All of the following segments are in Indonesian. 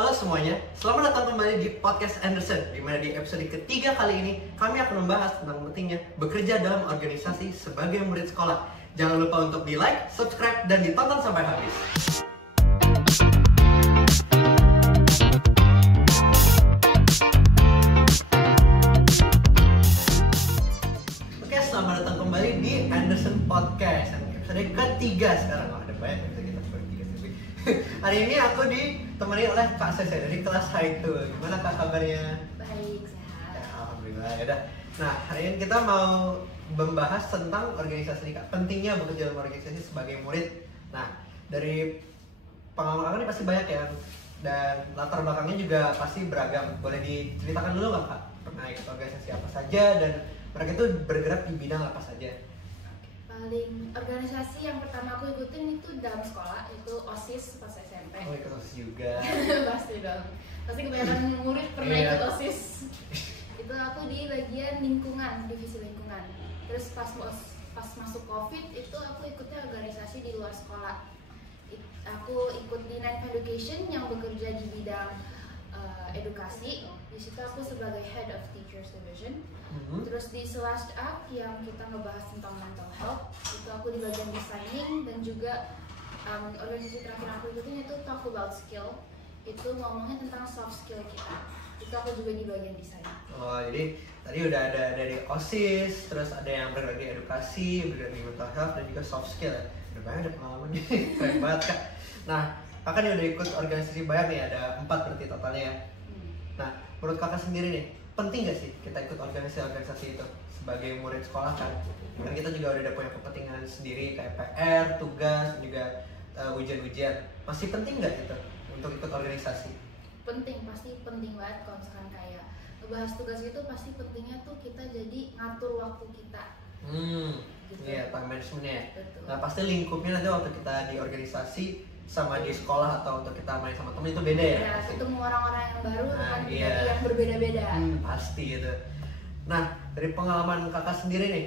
Halo semuanya, selamat datang kembali di Podcast Anderson, di mana di episode ketiga kali ini kami akan membahas tentang pentingnya bekerja dalam organisasi sebagai murid sekolah. Jangan lupa untuk di like, subscribe, dan ditonton sampai habis. Oke, selamat datang kembali di Anderson Podcast, episode ketiga sekarang. Ada banyak episode kita sebagai tiga sih. Hari ini aku ditemani oleh Kak Sese dari kelas Haitu. Gimana Kak kabarnya? Baik, sehat. Ya, alhamdulillah ya udah. Nah, hari ini kita mau membahas tentang organisasi nih Kak. Pentingnya bekerja dalam organisasi sebagai murid. Nah, dari pengalaman Kakak ini pasti banyak ya. Dan latar belakangnya juga pasti beragam. Boleh diceritakan dulu nggak Kak? Pernah ikut organisasi apa saja dan mereka itu bergerak di bidang apa saja? Paling organisasi yang pertama aku ikutin itu dalam sekolah, itu OSIS pas SMP. Oh, ikut OSIS juga. Pasti dong. Pasti kebanyakan murid pernah Iya. ikut OSIS. Itu aku di bagian lingkungan, divisi lingkungan. Terus pas masuk COVID itu aku ikutnya organisasi di luar sekolah. Aku ikut di Ninth Education yang bekerja di bidang edukasi. Di situ aku sebagai Head of Teachers Division. Terus di Slash Up yang kita ngebahas tentang mental health, itu aku di bagian designing. Dan juga organisasi terakhir aku ikutin itu Talk About Skill. Itu ngomongnya tentang soft skill kita. Itu aku juga di bagian desain. Oh, jadi tadi udah ada dari OSIS, terus ada yang bergerak di edukasi, bergerak di mental health, dan juga soft skill ya. Udah banyak ada pengalaman nih, keren banget Kak. Nah, Kakak nih udah ikut organisasi banyak nih, ada 4 berarti totalnya ya. Nah, menurut Kakak sendiri nih, penting gak sih kita ikut organisasi-organisasi itu sebagai murid sekolah kan? Kan kita juga udah punya kepentingan sendiri kayak PR, tugas, dan juga ujian-ujian. Masih penting gak itu untuk ikut organisasi? Penting, pasti penting banget. Kalau misalkan kayak ngebahas tugas itu pasti pentingnya tuh kita jadi ngatur waktu kita. Gitu. Iya, time management-nya ya. Betul. Nah, pasti lingkupnya nanti waktu kita di organisasi sama di sekolah atau untuk kita main sama temen itu beda ya? Ya, ketemu orang-orang yang baru Nah, dengan iya. pribadi yang berbeda-beda. Pasti itu. Nah, dari pengalaman Kakak sendiri nih,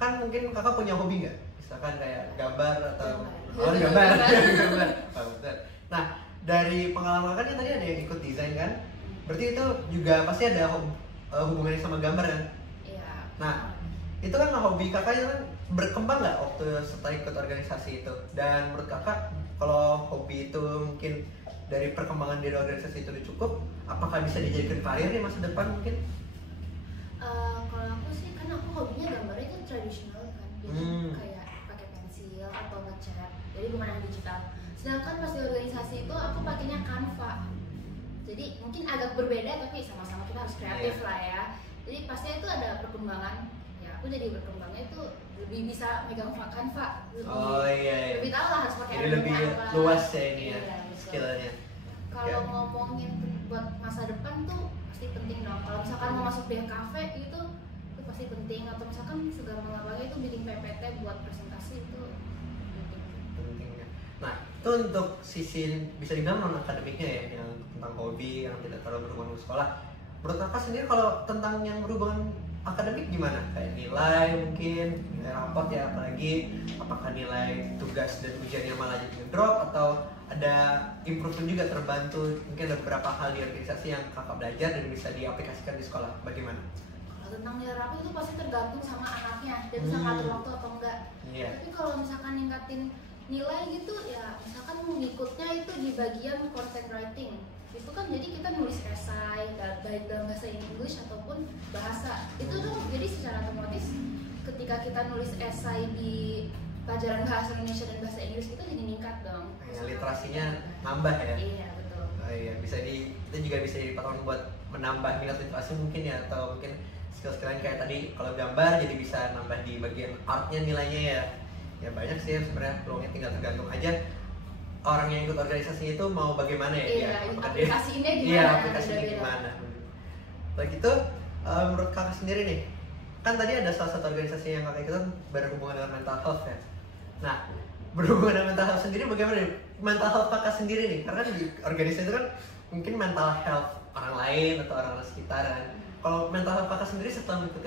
kan mungkin Kakak punya hobi nggak? Misalkan kayak gambar atau gambar. Gambar. Oh, betul. Nah, dari pengalaman Kakak kan tadi ada yang ikut desain kan? Berarti itu juga pasti ada hubungannya sama gambar kan? Iya. Nah, itu kan hobi Kakak kan berkembang nggak waktu setelah ikut organisasi itu? Dan menurut Kakak, kalau hobi itu mungkin dari perkembangan dari organisasi itu udah cukup, apakah bisa dijadikan karir di masa depan mungkin? Kalau aku sih, kan aku hobinya gambarnya kan tradisional kan, jadi kayak pakai pensil atau ngecat, jadi bukan yang digital. Sedangkan pas di organisasi itu aku pakainya Canva, jadi mungkin agak berbeda tapi sama-sama kita harus kreatif lah ya. Jadi pasti itu ada perkembangan. Ya aku jadi berkembangnya itu lebih bisa megang Canva, lebih tahu lah harus pakai jadi lebih apa. luas ya ini ya, Iya, betul. skillnya. Kalau ngomongin buat masa depan tuh pasti penting dong. Kalau misalkan mau masuk di kafe gitu, itu pasti penting. Atau misalkan segala-galanya itu bikin PPT buat presentasi itu penting. Pentingnya. Nah, itu untuk sisi bisa dibilang non akademiknya ya, yang tentang hobi yang tidak terlalu berhubungan dengan sekolah. Menurut Kakak sendiri kalau tentang yang berhubungan akademik gimana? Kayak nilai mungkin, nilai rapot ya apalagi, apakah nilai tugas dan ujiannya malah jadi drop atau ada improvement juga terbantu mungkin ada beberapa hal di organisasi yang Kakak belajar dan bisa diaplikasikan di sekolah, bagaimana? Kalau tentang nilai rapot itu pasti tergantung sama anaknya, dia bisa ngatur waktu atau enggak. Iya. Tapi kalau misalkan ningkatin nilai gitu ya, misalkan mengikutnya itu di bagian content writing, itu kan jadi kita nulis esai baik dalam bahasa Inggris ataupun bahasa itu tuh, jadi secara otomatis ketika kita nulis esai di pelajaran bahasa Indonesia dan bahasa Inggris kita jadi meningkat dong. Ya, literasinya nambah ya. Iya betul. Oh iya, itu juga bisa jadi patokan buat menambah minat literasi mungkin ya, atau mungkin skill-skill lain kayak tadi kalau gambar jadi bisa nambah di bagian artnya nilainya ya. Ya banyak sih sebenarnya, peluangnya tinggal tergantung aja orang yang ikut organisasi itu mau bagaimana ya. Iya, aplikasinya gimana? Iya, aplikasinya gimana. Lagi itu menurut Kakak sendiri nih, kan tadi ada salah satu organisasi yang Kakak ikutan berhubungan dengan mental health ya. Nah, berhubungan dengan mental health sendiri bagaimana nih? Mental health Kakak sendiri nih, karena di organisasi itu kan mungkin mental health orang lain atau orang sekitar kan. Kalau mental health Kakak sendiri setelah mengikuti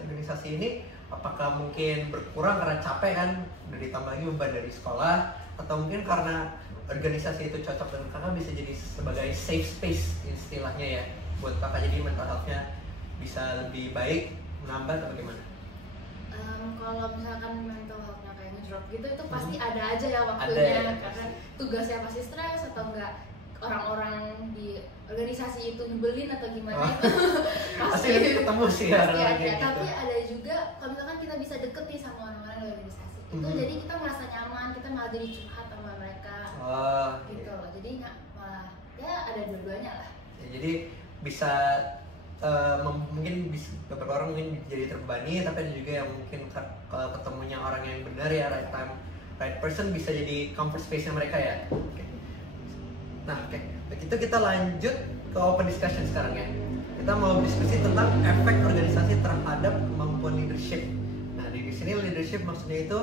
organisasi ini, apakah mungkin berkurang karena capek kan, udah ditambah lagi beban dari sekolah, atau mungkin karena organisasi itu cocok dengan kakak bisa jadi sebagai safe space istilahnya ya buat kakak, jadi mental health-nya bisa lebih baik, menambah atau bagaimana? Kalau misalkan mental health-nya kayak ngedrop gitu itu pasti ada aja ya waktunya, Ada ya, karena tugasnya pasti stres atau enggak orang-orang di organisasi itu nyebelin atau gimana itu Pasti ketemu sih pasti orang-orang ada. kayak gitu. Tapi ada juga kalau misalkan kita bisa deket nih sama orang-orang di organisasi itu, jadi kita merasa nyaman, kita malah jadi curhat sama mereka gitu loh. Jadi malah ya ada dua-duanya lah. Ya, jadi bisa mungkin bisa, beberapa orang mungkin jadi terbebani, tapi ada juga yang mungkin kalau ketemunya orang yang benar ya, right time, right person, bisa jadi comfort space-nya mereka ya. Nah, begitu kita lanjut ke open discussion sekarang ya. Kita mau diskusi tentang efek organisasi terhadap kemampuan leadership. Nah, di sini leadership maksudnya itu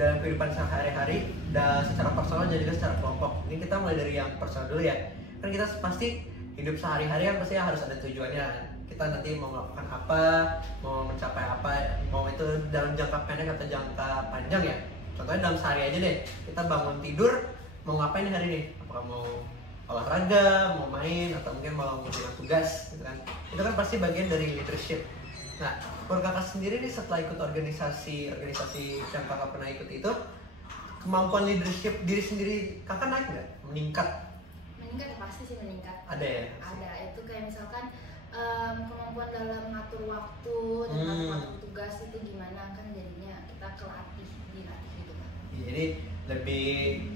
dalam kehidupan sehari-hari dan secara personal dan juga secara kelompok. Ini kita mulai dari yang personal dulu ya. Kan kita pasti hidup sehari-hari kan pasti harus ada tujuannya. Kita nanti mau melakukan apa, mau mencapai apa, mau itu dalam jangka pendek atau jangka panjang ya. Contohnya dalam sehari aja deh, kita bangun tidur, mau ngapain nih hari ini? Apakah mau olahraga, mau main, atau mungkin mau mengerjakan tugas gitu kan. Itu kan pasti bagian dari leadership. Nah, menurut kakak sendiri nih setelah ikut organisasi yang kakak pernah ikut itu, kemampuan leadership diri sendiri kakak naik nggak? Meningkat? Meningkat pasti sih meningkat. Ada ya? Ada, itu kayak misalkan kemampuan dalam mengatur waktu dan mengatur tugas itu gimana, kan jadinya kita dilatih gitu kan. Jadi lebih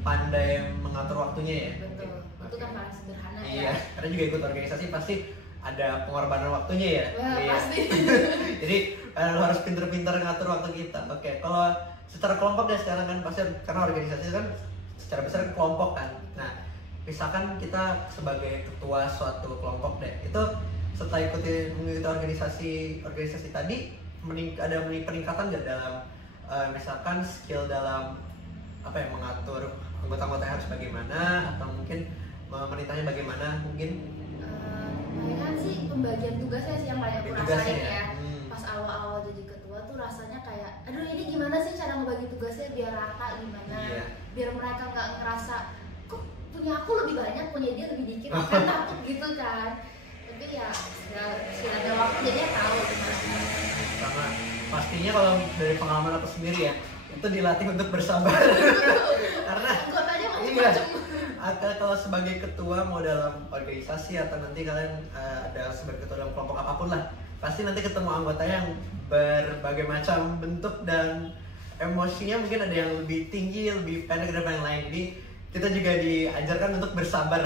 pandai mengatur waktunya ya? Betul, itu kan paling sederhana ya. Iya, karena juga ikut organisasi pasti ada pengorbanan waktunya ya. Wah, iya. pasti. Jadi harus pinter-pinter ngatur waktu kita. Oke, kalau secara kelompok ya sekarang kan pasti, karena organisasi kan secara besar kelompok kan. Nah, misalkan kita sebagai ketua suatu kelompok deh, itu setelah mengikuti organisasi tadi, ada peningkatan nggak dalam misalkan skill dalam apa ya, mengatur anggota-anggota harus bagaimana, atau mungkin memerintahnya bagaimana mungkin? Kan sih pembagian tugasnya sih yang paling aku rasain ya. Pas awal-awal jadi ketua tuh rasanya kayak, aduh ini gimana sih cara membagi tugasnya biar rata gimana, biar mereka nggak ngerasa kok punya aku lebih banyak, punya dia lebih dikit, kan takut gitu kan. Tapi ya sudah ada waktu jadinya tahu gimana. Sama pastinya kalau dari pengalaman aku sendiri ya, itu dilatih untuk bersabar. Karena anggotanya macam-macam. Kalau sebagai ketua mau dalam organisasi atau nanti kalian ada sebagai ketua dalam kelompok apapun lah, pasti nanti ketemu anggota yang berbagai macam bentuk dan emosinya, mungkin ada yang lebih tinggi, lebih pendek daripada yang lain. Jadi kita juga diajarkan untuk bersabar.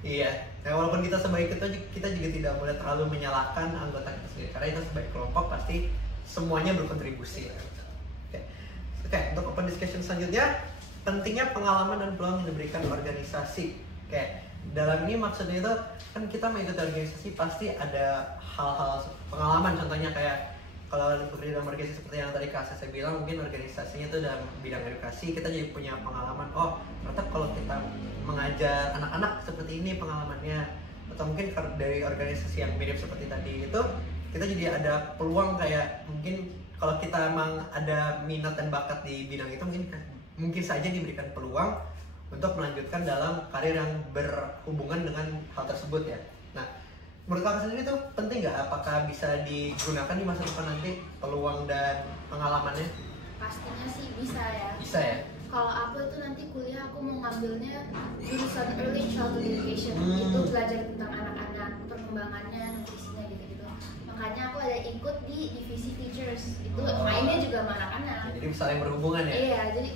Iya. Nah, walaupun kita sebagai ketua, kita juga tidak boleh terlalu menyalahkan anggota kita sendiri, karena itu sebagai kelompok pasti semuanya berkontribusi. Oke, untuk open discussion selanjutnya, pentingnya pengalaman dan peluang yang diberikan organisasi. Oke, dalam ini maksudnya itu kan kita mengikuti organisasi pasti ada hal-hal pengalaman, contohnya kayak kalau bekerja dalam organisasi seperti yang tadi Kak saya bilang, mungkin organisasinya itu dalam bidang edukasi, kita jadi punya pengalaman, oh ternyata kalau kita mengajar anak-anak seperti ini pengalamannya, atau mungkin dari organisasi yang mirip seperti tadi itu, kita jadi ada peluang kayak mungkin kalau kita emang ada minat dan bakat di bidang itu, mungkin saja diberikan peluang untuk melanjutkan dalam karir yang berhubungan dengan hal tersebut ya. Nah, menurut kakak sendiri itu penting nggak? Apakah bisa digunakan di masa depan nanti peluang dan pengalamannya? Pastinya sih bisa ya. Bisa ya? Kalau aku itu nanti kuliah aku mau ngambilnya jurusan Early Childhood Education, itu belajar tentang anak-anak, perkembangannya, nutrisinya gitu-gitu. Makanya aku ada ikut di divisi teachers, itu mainnya juga sama anak-anak. Jadi saling berhubungan ya? Iya, jadi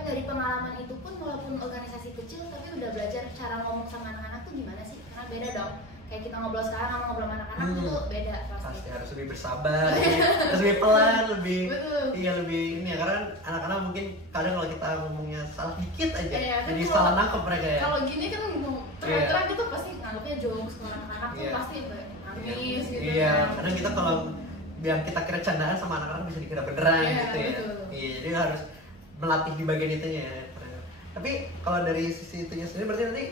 dari pengalaman itu pun walaupun organisasi kecil tapi udah belajar cara ngomong sama anak-anak tuh gimana sih, karena beda dong. Kayak kita ngobrol sekarang sama ngobrol sama anak-anak tuh beda pasti harus lebih bersabar, harus lebih pelan, lebih iya lebih ini ya, karena anak-anak mungkin kadang kalau kita ngomongnya salah dikit aja jadi salah nangkep mereka ya. Kalau gini kan terang-terang itu pasti nganggapnya jokes, kalau anak-anak tuh pasti nangis gitu. Iya, kadang kita kalau yang kita kira candaan sama anak-anak bisa dikira beneran gitu ya. Iya, jadi harus melatih di bagian itunya ya. Tapi kalau dari sisi itunya sendiri berarti nanti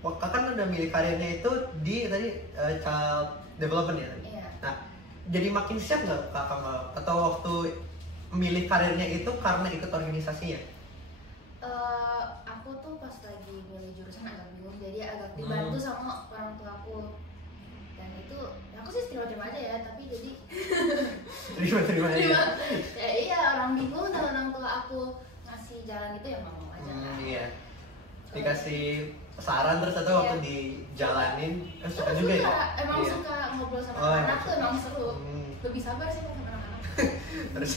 kakak kan udah milih karirnya itu di tadi child development ya. Iya. Nah, jadi makin siap nggak kakak atau waktu memilih karirnya itu karena ikut organisasinya? Aku tuh dibantu sama orang tua aku. Dan itu ya aku sih terima aja ya, tapi jadi terima aja. Ya iya, orang bingung dan orang tua aku ngasih jalan itu ya mau aja. Iya. Dikasih saran terus atau waktu dijalanin suka juga ya? Emang iya. suka ngobrol sama Oh, anak tuh emang seru. Lebih sabar sih sama anak-anak. Terus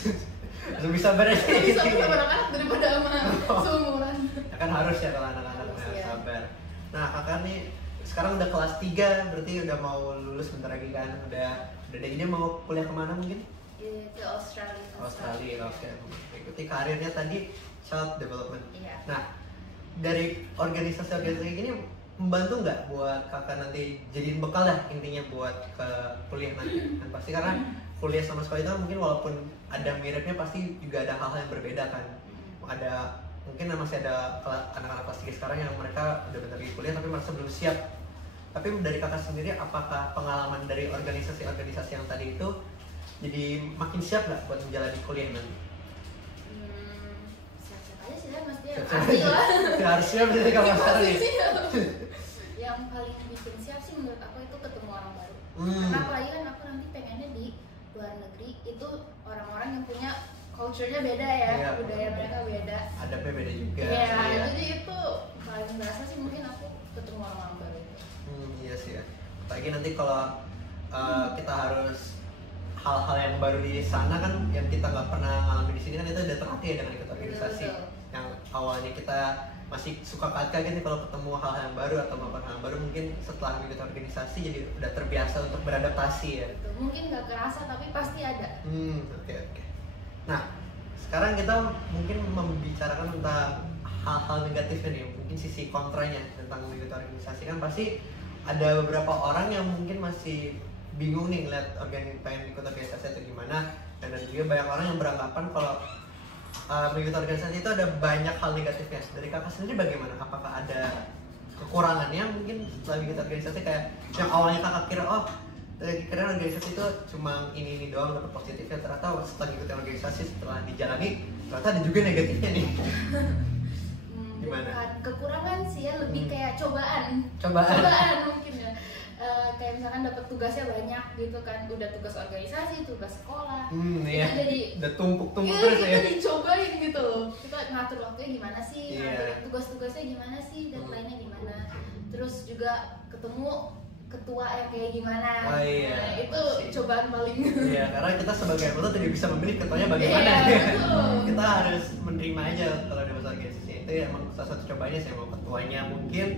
lebih sabar aja. Lebih sabar sama anak-anak daripada sama seumuran. Ya kan harus ya kalau anak-anak harus sabar. Nah kakak nih sekarang udah kelas 3, berarti udah mau lulus bentar lagi kan? Udah ini mau kuliah kemana mungkin? Ke Australia. Oke. Ikuti karirnya tadi child development. Iya. Nah dari organisasi ini membantu nggak buat kakak nanti jadiin bekal lah intinya buat ke kuliah nanti? Dan pasti karena kuliah sama sekolah itu mungkin walaupun ada miripnya pasti juga ada hal-hal yang berbeda kan. Ada mungkin masih ada anak-anak kelas 3 sekarang yang mereka udah bentar lagi kuliah tapi merasa belum siap. Tapi dari kakak sendiri apakah pengalaman dari organisasi-organisasi yang tadi itu jadi makin siap nggak buat menjalani kuliah nanti? Siap-siap aja sih ya, mesti pasti lah. Harus siap jadi kalau sekarang ya. Yang paling bikin siap sih menurut aku itu ketemu orang baru. Karena apalagi kan aku nanti pengennya di luar negeri itu orang-orang yang punya culture-nya beda ya, iya, budaya mereka beda. Adabnya beda juga. Iya, jadi itu paling berasa sih mungkin aku ketemu orang-orang baru itu. Iya sih ya. Apalagi nanti kalau kita harus hal-hal yang baru di sana kan yang kita nggak pernah ngalamin di sini kan itu udah terlatih ya dengan ikut organisasi. Betul. Yang awalnya kita masih suka kaget nih kalau ketemu hal-hal yang baru atau melakukan hal yang baru, mungkin setelah ikut organisasi jadi udah terbiasa untuk beradaptasi ya. Betul. Mungkin nggak kerasa tapi pasti ada. Oke. Nah sekarang kita mungkin membicarakan tentang hal-hal negatifnya nih, mungkin sisi kontranya tentang ikut organisasi. Kan pasti ada beberapa orang yang mungkin masih bingung nih ngeliat pengen ikut organisasi itu gimana, dan ada juga banyak orang yang beranggapan kalau mengikuti organisasi itu ada banyak hal negatifnya. Dari kakak sendiri bagaimana? Apakah ada kekurangannya mungkin setelah mengikuti organisasi, kayak yang awalnya kakak kira kira organisasi itu cuma ini doang dapat positifnya, ternyata setelah mengikuti organisasi setelah dijalani ternyata ada juga negatifnya nih. Gimana? Bukan kekurangan sih ya, lebih kayak cobaan mungkin ya. Kayak misalkan dapat tugasnya banyak gitu kan, udah tugas organisasi, tugas sekolah, iya. itu jadi udah tumpuk-tumpuk terus ya. Kita dicobain gitu loh, kita ngatur waktunya gimana sih, Iya. tugas-tugasnya gimana sih, deadline-nya gimana, terus juga ketemu ketua yang kayak gimana. Iya, nah, itu pasti. cobaan paling. Iya, karena kita sebagai anggota tidak bisa memilih ketuanya bagaimana. Iya, betul. Kita harus menerima aja kalau di masa organisasi. Itu emang salah satu cobanya sih, mau ketuanya mungkin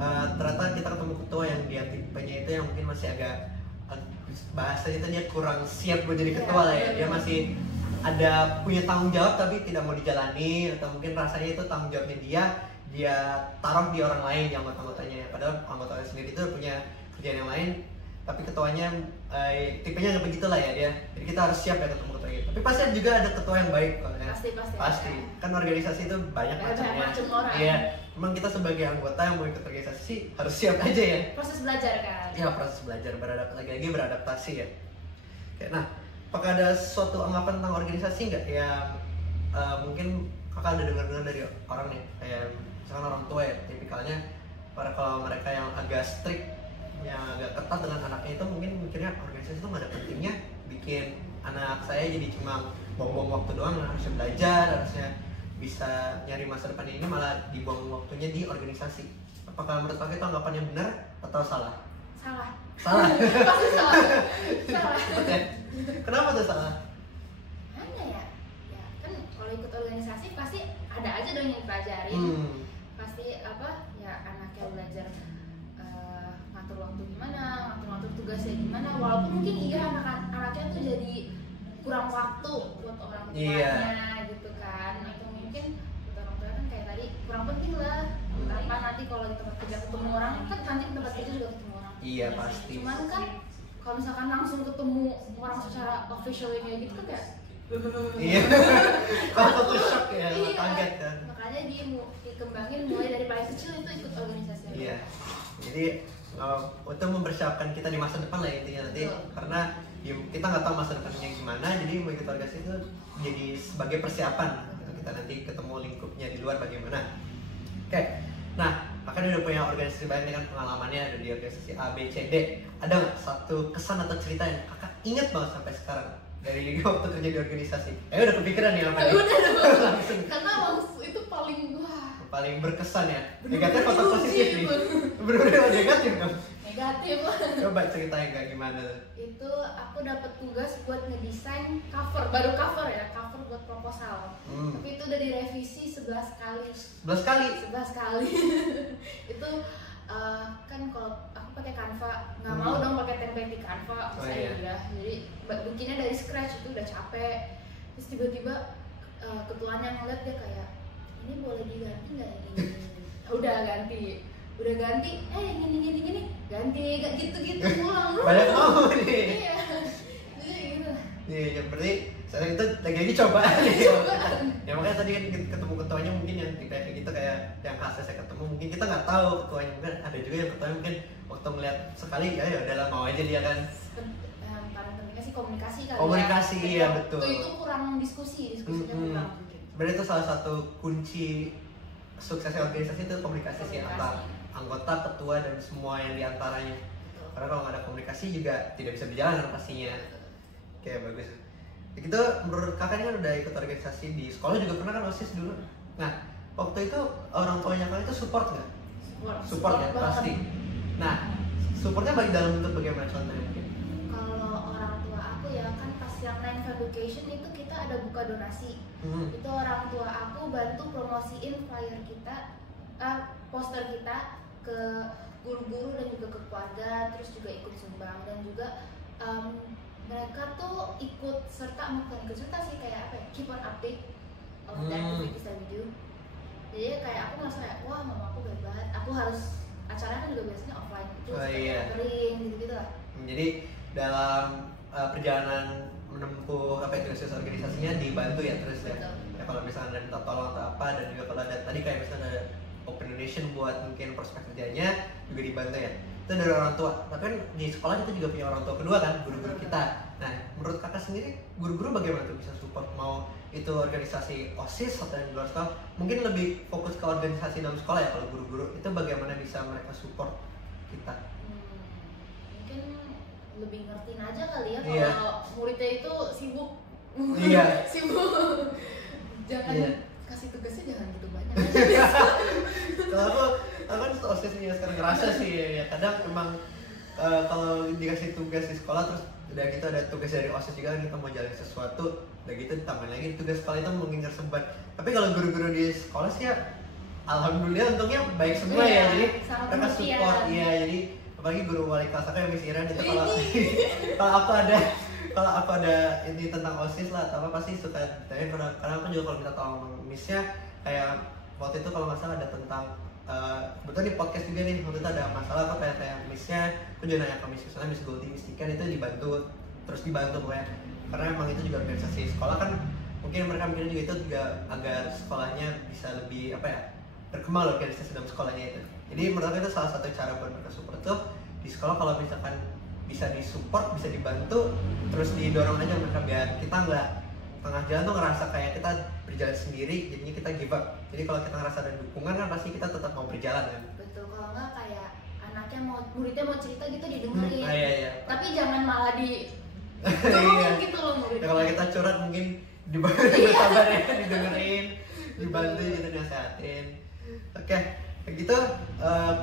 ternyata kita ketemu ketua yang dia tipenya itu yang mungkin masih agak bahasanya itu dia kurang siap buat jadi ketua lah ya. Dia masih ada punya tanggung jawab tapi tidak mau dijalani, atau mungkin rasanya itu tanggung jawabnya dia taruh di orang lain yang anggota-anggotanya, padahal anggotanya sendiri itu punya kerjaan yang lain, tapi ketuanya tipenya nggak begitu lah ya dia. Jadi kita harus siap ya ketemu ketua gitu. Tapi pasti juga ada ketua yang baik kok ya. Pasti. Kan organisasi itu banyak macamnya. Iya. Memang kita sebagai anggota yang mau ikut organisasi sih harus siap aja ya. Proses belajar kan. Iya, proses belajar, lagi beradaptasi ya. Oke, nah, apakah ada suatu anggapan tentang organisasi nggak yang mungkin kakak ada dengar dari orang nih, kayak misalkan orang tua ya, tipikalnya kalau mereka yang agak strict, yang agak ketat dengan anaknya itu mungkin mikirnya organisasi itu nggak ada pentingnya, bikin anak saya jadi cuma buang-buang waktu doang, harusnya belajar, harusnya bisa nyari masa depan ini, malah dibuang waktunya di organisasi. Apakah menurut kakak itu anggapan yang benar atau salah? Salah. Pasti salah. Kenapa tuh salah? Mana ya? Ya kan kalau ikut organisasi pasti ada aja dong yang dipelajarin. Pasti ya anaknya belajar ngatur waktu gimana, ngatur tugasnya gimana. Walaupun mungkin iya anaknya tuh jadi kurang waktu buat orang tuanya gitu kan. Atau mungkin buat orang tua kan kayak tadi kurang penting lah. Apa nanti kalau di tempat kerja ketemu orang, kan nanti di tempat kerja juga ketemu orang. Iya pasti. Cuman kan kalau misalkan langsung ketemu orang secara official kayak gitu kan kayak iya. Kalau tuh shock ya, kaget kan. Makanya dikembangin mulai dari paling kecil itu ikut organisasi. Iya. Jadi untuk mempersiapkan kita di masa depan lah intinya nanti. Karena kita nggak tahu masa depannya gimana, jadi mau ikut organisasi itu jadi sebagai persiapan untuk kita nanti ketemu lingkupnya di luar bagaimana. Oke. Nah, Kakak udah punya organisasi banyak nih kan, pengalamannya ada di organisasi A, B, C, D. Ada nggak satu kesan atau cerita yang kakak ingat banget sampai sekarang dari waktu kerja di organisasi? Udah kepikiran nih apa nih? Udah dong. Langsung. Karena langsung itu Paling berkesan ya. Bener-bener Negatif atau positif nih? Bener-bener negatif dong. negatif. Coba ceritain kayak gimana tuh? Itu aku dapat tugas buat ngedesain cover buat proposal. Tapi itu udah direvisi 11 kali. 11 kali? 11 kali. Itu kan kalau aku pakai Canva, nggak mau dong pakai template di Canva, Oh, iya. ya. Jadi bikinnya dari scratch itu udah capek. Terus tiba-tiba ketuanya ngeliat dia kayak, ini boleh diganti nggak ini? Udah ganti, yang ini ganti, gak gitu pulang. Banyak mau nih. Iya, jadi gitu. Iya, berarti sekarang itu lagi coba nih. Ya makanya tadi kan ketemu ketuanya mungkin yang kayak gitu, kayak yang khasnya saya ketemu, mungkin kita nggak tahu ketuanya, mungkin ada juga yang ketuanya mungkin waktu melihat sekali ya udahlah mau aja dia kan. Paling pentingnya sih komunikasi kali. Komunikasi, ya. iya betul. Itu kurang diskusinya kurang. Sebenarnya itu salah satu kunci suksesnya organisasi itu komunikasi sih, antar anggota, ketua, dan semua yang diantaranya. Karena kalau nggak ada komunikasi juga tidak bisa berjalan pastinya. Oke, bagus. Itu menurut kakak ini kan udah ikut organisasi di sekolah juga pernah kan OSIS dulu. Nah, waktu itu orang tuanya kakak itu support nggak? Support ya, pasti. Nah, supportnya baik dalam bentuk bagaimana contohnya mungkin? Kalau orang tua aku ya kan pas yang Nine Education itu kita ada buka donasi. Itu orang tua aku bantu promosiin flyer kita, poster kita ke guru-guru dan juga ke keluarga, terus juga ikut sumbang dan juga mereka tuh ikut serta, bukan ikut serta sih, kayak apa ya, keep on update of the activities that we do. Jadi kayak aku merasa kayak, wah mama aku baik banget, aku harus acaranya kan juga biasanya offline itu, catering gitu-gitu lah. Jadi dalam perjalanan menempuh apa itu organisasinya dibantu ya terus ya. Ya kalau misalnya ada minta tolong atau apa, dan juga kalau ada tadi kayak misalnya ada open donation buat mungkin prospek kerjanya juga dibantu ya. Itu dari orang tua. Tapi kan di sekolah kita juga punya orang tua kedua kan, guru-guru kita. Nah, menurut kakak sendiri guru-guru bagaimana tuh bisa support, mau itu organisasi OSIS atau yang di luar sekolah? Mungkin lebih fokus ke organisasi dalam sekolah ya kalau guru-guru itu bagaimana bisa mereka support kita? Mungkin lebih ngertiin aja kali ya Iya. kalau muridnya itu sibuk. Iya. Sibuk. Jangan Iya. kasih tugasnya jangan gitu banyak. Kalau aku kan OSISnya sekarang ngerasa sih ya kadang memang kalau dikasih tugas di sekolah terus udah gitu ada tugas dari OSIS juga kan, kita mau jalan sesuatu udah gitu ditambah lagi tugas sekolah itu mungkin tersebar. Tapi kalau guru-guru di sekolah sih ya alhamdulillah untungnya baik semua ya, jadi mereka support ya. Jadi apalagi guru wali kelas aku yang Miss Iren itu kalau aku ada ini tentang OSIS lah atau apa pasti suka tanya, karena aku juga kalau minta tolong Missnya kayak waktu itu kalau nggak salah ada tentang betul di podcast juga nih, waktu itu ada masalah apa kayak Missnya, aku juga nanya ke Miss, misalnya Miss Goldie, Miss Tika itu dibantu pokoknya, karena emang itu juga organisasi sekolah kan, mungkin mereka mikir juga itu juga agar sekolahnya bisa lebih apa ya, berkembang organisasi dalam sekolahnya itu. Jadi menurut aku itu salah satu cara buat mereka support tuh di sekolah, kalau misalkan bisa disupport, bisa dibantu, terus didorong aja mereka biar kita nggak tengah jalan tuh ngerasa kayak kita berjalan sendiri, jadinya kita give up. Jadi kalau kita ngerasa ada dukungan kan pasti kita tetap mau berjalan kan. Betul, kalau nggak kayak anaknya muridnya mau cerita gitu didengerin. Iya. Tapi jangan malah iya. gitu loh muridnya. Ya, kalau kita curhat mungkin bersabar ya, didengerin, dibantu gitu, nasehatin. Oke, begitu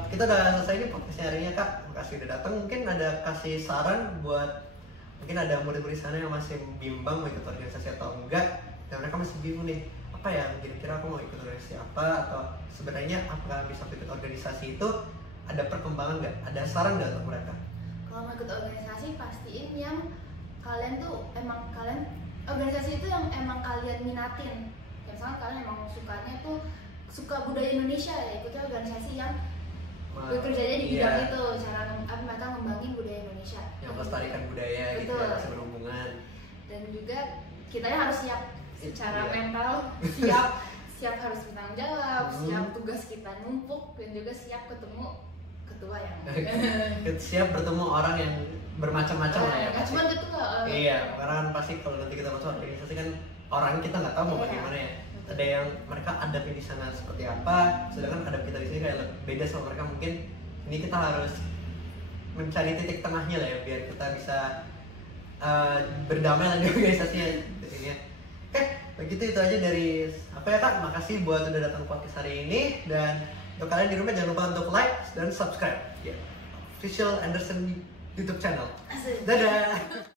kita udah selesai nih podcastnya hari ini Kak. Makasih udah datang. Mungkin ada kasih saran buat mungkin ada murid-murid sana yang masih bimbang mau ikut organisasi atau enggak, dan mereka masih bingung nih apa ya, kira-kira aku mau ikut organisasi apa, atau sebenarnya apakah bisa ikut organisasi itu ada perkembangan nggak, ada saran nggak untuk mereka? Kalau mau ikut organisasi pastiin yang kalian tuh emang organisasi itu yang emang kalian minatin. Ya, misalnya kalian emang sukanya tuh suka budaya Indonesia ya, ikutnya organisasi yang bekerjanya di bidang itu, cara mereka ngembangin budaya Indonesia, yang melestarikan budaya. Betul. Gitu ya, masih berhubungan. Dan juga kitanya harus siap secara mental, siap harus bertanggung jawab, siap tugas kita numpuk, dan juga siap ketemu ketua yang siap bertemu orang yang bermacam-macam lah ya. Cuma ketua. Iya, karena kan pasti kalau nanti kita masuk organisasi kan orang kita nggak tahu mau bagaimana ya. ada yang mereka adabnya di sana seperti apa, sedangkan adab kita di sini kayak beda sama mereka. Mungkin ini kita harus mencari titik tengahnya lah ya, biar kita bisa berdamai lah di organisasinya di sini ya. Oke, begitu itu aja dari apa ya Kak. Makasih buat udah datang podcast hari ini, dan untuk kalian di rumah jangan lupa untuk like dan subscribe ya Official Anderson YouTube channel. Dadah.